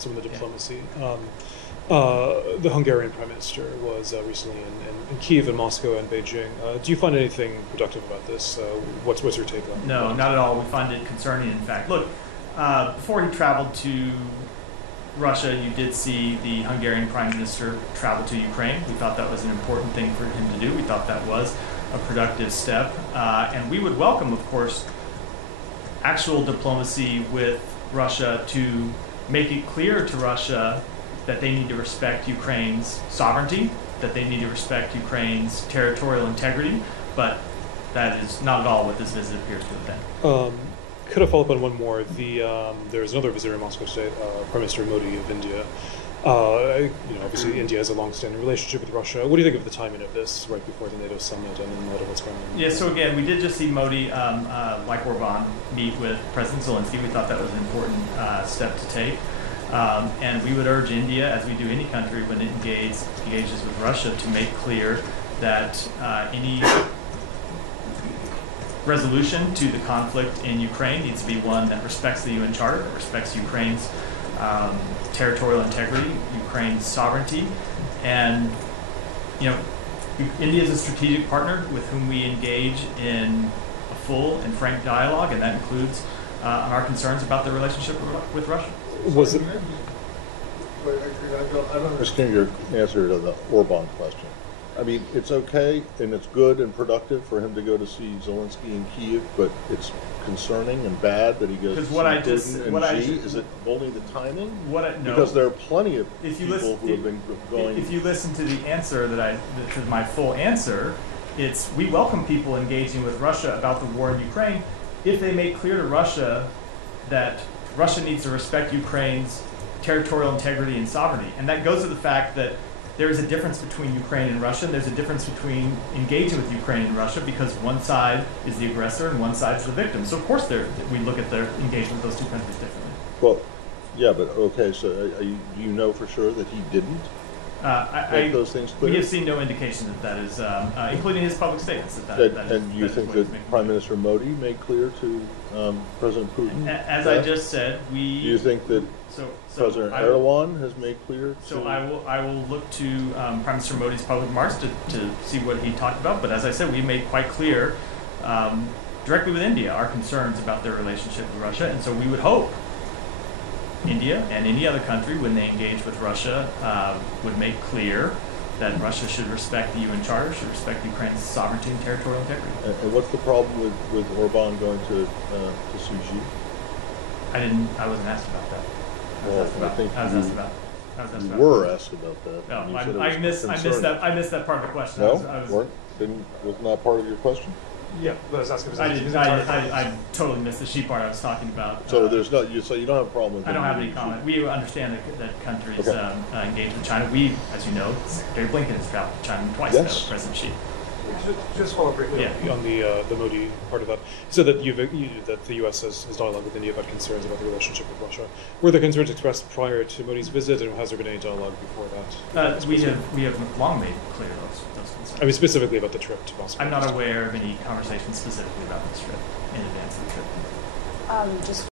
some of the diplomacy. The Hungarian Prime Minister was recently in Kiev and Moscow and Beijing. Do you find anything productive about this? What's your take on it? No, not at all. We find it concerning, in fact. Look, before he traveled to Russia, you did see the Hungarian Prime Minister travel to Ukraine. We thought that was an important thing for him to do. We thought that was a productive step. And we would welcome, of course, actual diplomacy with Russia to make it clear to Russia that they need to respect Ukraine's sovereignty, that they need to respect Ukraine's territorial integrity, but that is not at all what this visit appears to have been. Could I follow up on one more? There's another visitor in Moscow today, Prime Minister Modi of India. Obviously India has a long-standing relationship with Russia. What do you think of the timing of this right before the NATO summit and in light of what's going on? Yeah, so again, we did just see Modi, like Orbán, meet with President Zelensky. We thought that was an important step to take. And we would urge India, as we do any country when it engages with Russia, to make clear that any resolution to the conflict in Ukraine needs to be one that respects the UN Charter, that respects Ukraine's territorial integrity, Ukraine's sovereignty, and India is a strategic partner with whom we engage in a full and frank dialogue, and that includes our concerns about the relationship with Russia. Was it? I don't understand your answer to the Orbán question. I mean, it's okay and it's good and productive for him to go to see Zelensky in Kiev, but it's concerning and bad that he goes to see Putin and Xi. Is it only the timing? No. Because there are plenty of people who have been going. If you listen to the answer to my full answer, it's we welcome people engaging with Russia about the war in Ukraine if they make clear to Russia that Russia needs to respect Ukraine's territorial integrity and sovereignty. And that goes to the fact that there is a difference between Ukraine and Russia, and there's a difference between engaging with Ukraine and Russia because one side is the aggressor and one side is the victim. So of course we look at their engagement with those two countries differently. Well, yeah, but okay, so do you know for sure that he didn't make those things clear? We have seen no indication that is, including his public statements. And you think that Prime Minister Modi made cler to President Putin? As I just said, Do you think that President Erdogan has made clear? So I will look to Prime Minister Modi's public remarks to see what he talked about. But as I said, we made quite clear directly with India our concerns about their relationship with Russia, and so we would hope India and any other country, when they engage with Russia, would make clear that Russia should respect the UN Charter, should respect Ukraine's sovereignty and territorial integrity. And what's the problem with Orbán going to see Xi? I wasn't asked about that. You were asked about that. No, I missed that part of the question. No, was not part of your question. Yeah, but I was asking. I totally missed the Xi part I was talking about. So there's no. So you don't have a problem with. I don't have any comment. We understand that countries engage with China. We, as you know, Secretary Blinken has traveled to China twice now with President Xi. Just follow up briefly on the Modi part of that. So that that the U.S. has dialogue with India about concerns about the relationship with Russia. Were there concerns expressed prior to Modi's visit, and has there been any dialogue before that? We have long made clear those concerns. I mean, specifically about the trip to Moscow. I'm not aware of any conversation specifically about this trip in advance of the trip. Just